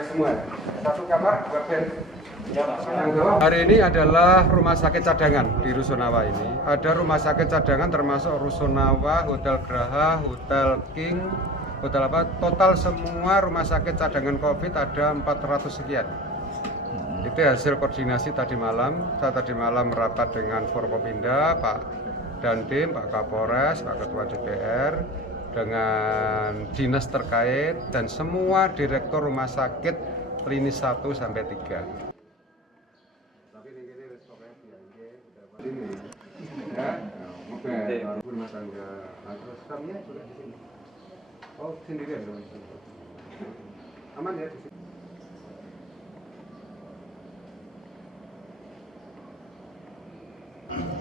Sudah semua ya? Satu kamar, 2 bed. Hari ini adalah rumah sakit cadangan di Rusunawa ini. Ada rumah sakit cadangan termasuk Rusunawa, Hotel Graha, Hotel King, hotel apa? Total semua rumah sakit cadangan COVID ada 400 sekian. Itu hasil koordinasi tadi malam. Saya tadi malam merapat dengan Forkopimda, Pak Dandim, Pak Kapolres, Pak Ketua DPR, dengan dinas terkait dan semua direktur rumah sakit klinis 1 sampai 3. Rumah tangga, terus kami juga di sini. Oh, sendirian dong. Aman ya di sini.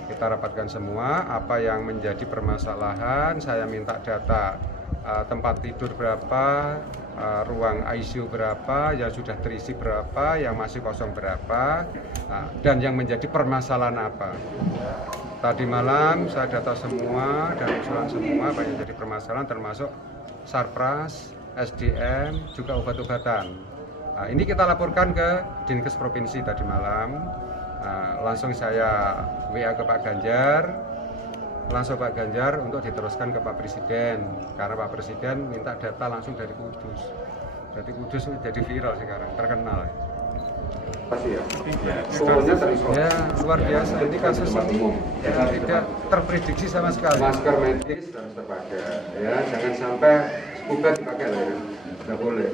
Kita rapatkan semua apa yang menjadi permasalahan. Saya minta data tempat tidur berapa, ruang ICU berapa, yang sudah terisi berapa, yang masih kosong berapa, dan yang menjadi permasalahan apa. Tadi malam saya data semua dan usulan semua apa yang jadi permasalahan, termasuk sarpras, SDM, juga obat-obatan. Ini kita laporkan ke Dinkes Provinsi tadi malam. Langsung saya WA ke Pak Ganjar, langsung Pak Ganjar untuk diteruskan ke Pak Presiden, karena Pak Presiden minta data langsung dari Kudus. Jadi Kudus jadi viral sekarang, terkenal. Ya, luar biasa. Ini kasus ini tidak terprediksi sama sekali. Masker medis harus terpakai, ya, jangan sampai scuba dipakai lah, ya, nggak boleh.